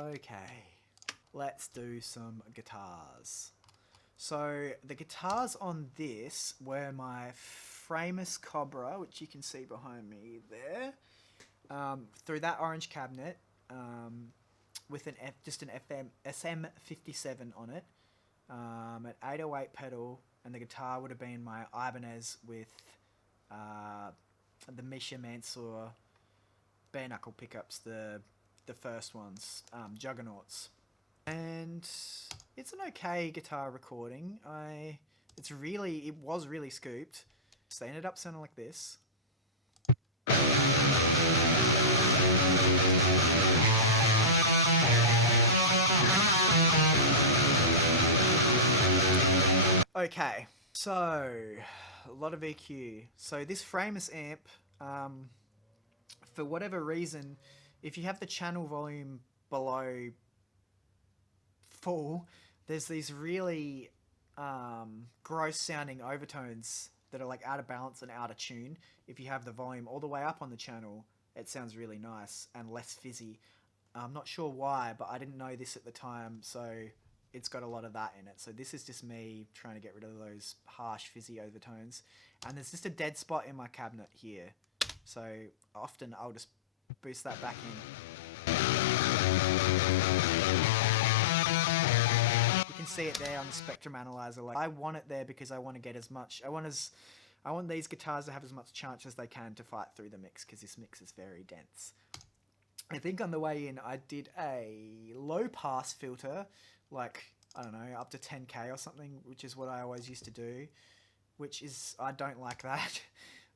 Okay, let's do some guitars. So the guitars on this were my Framus Cobra, which you can see behind me there, through that orange cabinet, with just an SM57 on it, an 808 pedal, and the guitar would have been my Ibanez with the Misha Mansour bare knuckle pickups, the first ones, Juggernauts. And it's an okay guitar recording. It was really scooped. So they ended up sounding like this. Okay, so a lot of EQ. So this Framus amp, for whatever reason, if you have the channel volume below full, there's these really gross sounding overtones that are like out of balance and out of tune. If you have the volume all the way up on the channel, it sounds really nice and less fizzy. I'm not sure why, but I didn't know this at the time, so it's got a lot of that in it. So this is just me trying to get rid of those harsh fizzy overtones. And there's just a dead spot in my cabinet here, so often I'll just boost that back in. You can see it there on the spectrum analyzer. Like, I want it there because I want to get as much. I want these guitars to have as much chance as they can to fight through the mix, because this mix is very dense. I think on the way in I did a low pass filter, like, I don't know, up to 10k or something, which is what I always used to do, which is, I don't like that.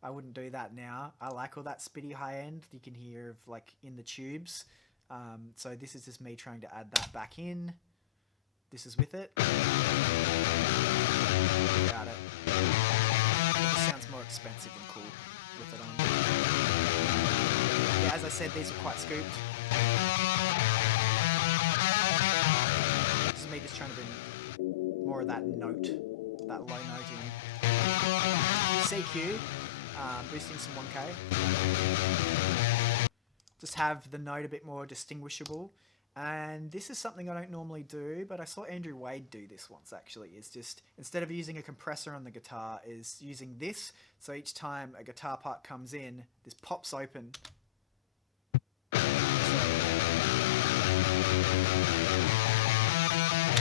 I wouldn't do that now. I like all that spitty high end you can hear of, like, in the tubes. So this is just me trying to add that back in. This is with it. Without it. It just sounds more expensive and cool with it on. Yeah, as I said, these were quite scooped. This is me just trying to bring more of that note, that low note in. CQ, boosting some 1K. Just have the note a bit more distinguishable. And this is something I don't normally do, but I saw Andrew Wade do this once actually. Is just, instead of using a compressor on the guitar, is using this. So each time a guitar part comes in, this pops open.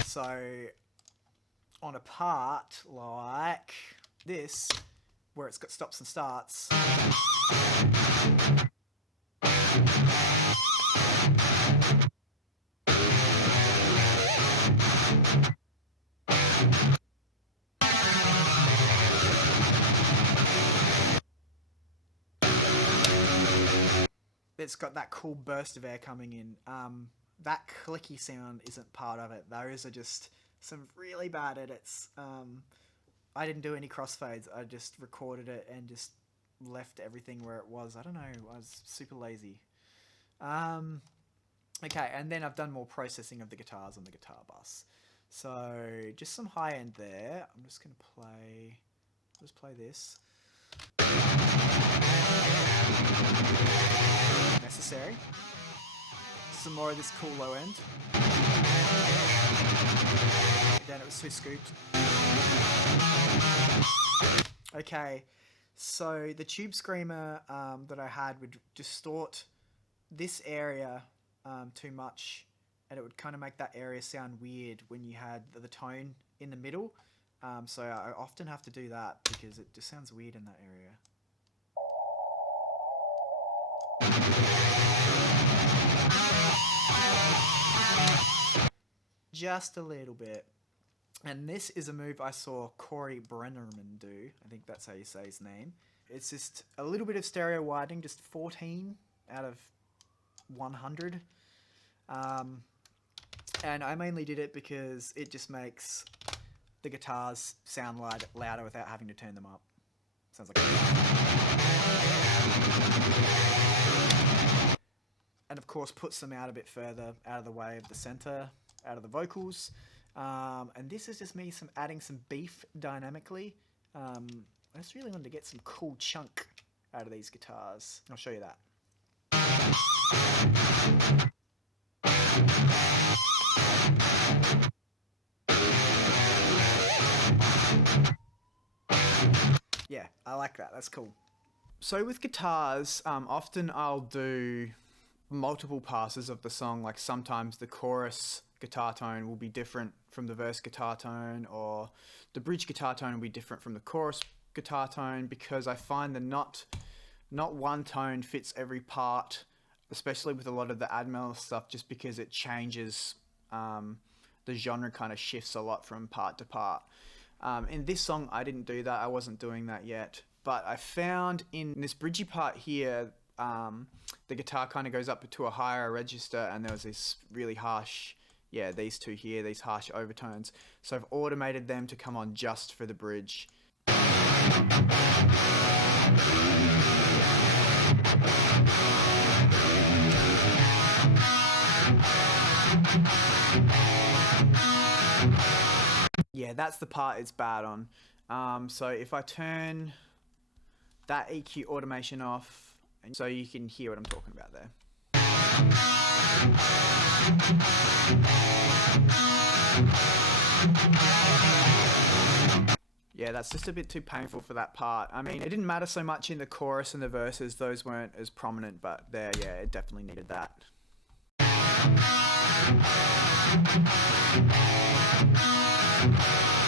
So on a part like this, where it's got stops and starts, it's got that cool burst of air coming in. That clicky sound isn't part of it. Those are just some really bad edits. I didn't do any crossfades. I just recorded it and just left everything where it was. I don't know. I was super lazy. Okay, and then I've done more processing of the guitars on the guitar bus. So just some high end there. I'm just going to play... Let's play this. Necessary. Some more of this cool low end. Again, it was too scooped. Okay, so the tube screamer that I had would distort this area too much, and it would kind of make that area sound weird when you had the tone in the middle. So I often have to do that because it just sounds weird in that area. Just a little bit. And this is a move I saw Corey Brennerman do. I think that's how you say his name. It's just a little bit of stereo widening, just 14 out of 100. And I mainly did it because it just makes the guitars sound louder without having to turn them up. Sounds like and of course puts them out a bit further out of the way of the center, out of the vocals. And this is just me adding some beef dynamically. I just really wanted to get some cool chunk out of these guitars. I'll show you that. I like that. That's cool. So with guitars, often I'll do multiple passes of the song. Like sometimes the chorus guitar tone will be different from the verse guitar tone, or the bridge guitar tone will be different from the chorus guitar tone, because I find that not one tone fits every part, especially with a lot of the Admel stuff, just because it changes, the genre kind of shifts a lot from part to part. In this song, I didn't do that. I wasn't doing that yet. But I found in this bridgy part here, the guitar kind of goes up to a higher register, and there was this really harsh, these two here, these harsh overtones. So I've automated them to come on just for the bridge. Yeah, that's the part it's bad on. So if I turn that EQ automation off, and so you can hear what I'm talking about there. Yeah, that's just a bit too painful for that part. I mean, it didn't matter so much in the chorus and the verses, those weren't as prominent, but there, yeah, it definitely needed that.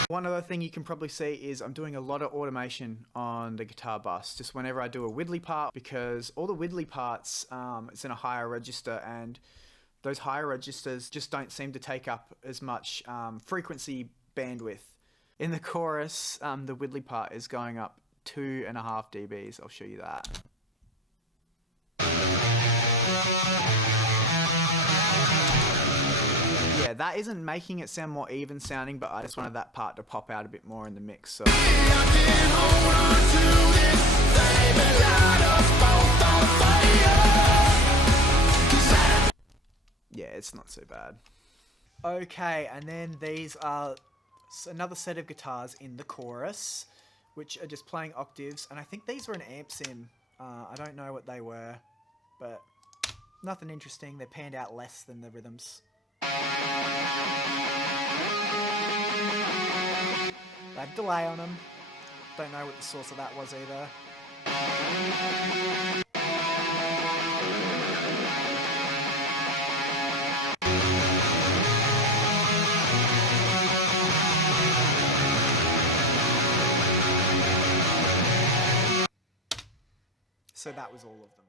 One other thing you can probably see is I'm doing a lot of automation on the guitar bus, just whenever I do a Widley part, because all the Widley parts, it's in a higher register, and those higher registers just don't seem to take up as much frequency bandwidth. In the chorus, the Widley part is going up 2.5 dBs. I'll show you that. Yeah, that isn't making it sound more even sounding, but I just wanted that part to pop out a bit more in the mix. So. Yeah, it's not so bad. Okay, and then these are another set of guitars in the chorus, which are just playing octaves, and I think these were an amp sim. I don't know what they were, but nothing interesting. They're panned out less than the rhythms. They have delay on them. Don't know what the source of that was either. So that was all of them.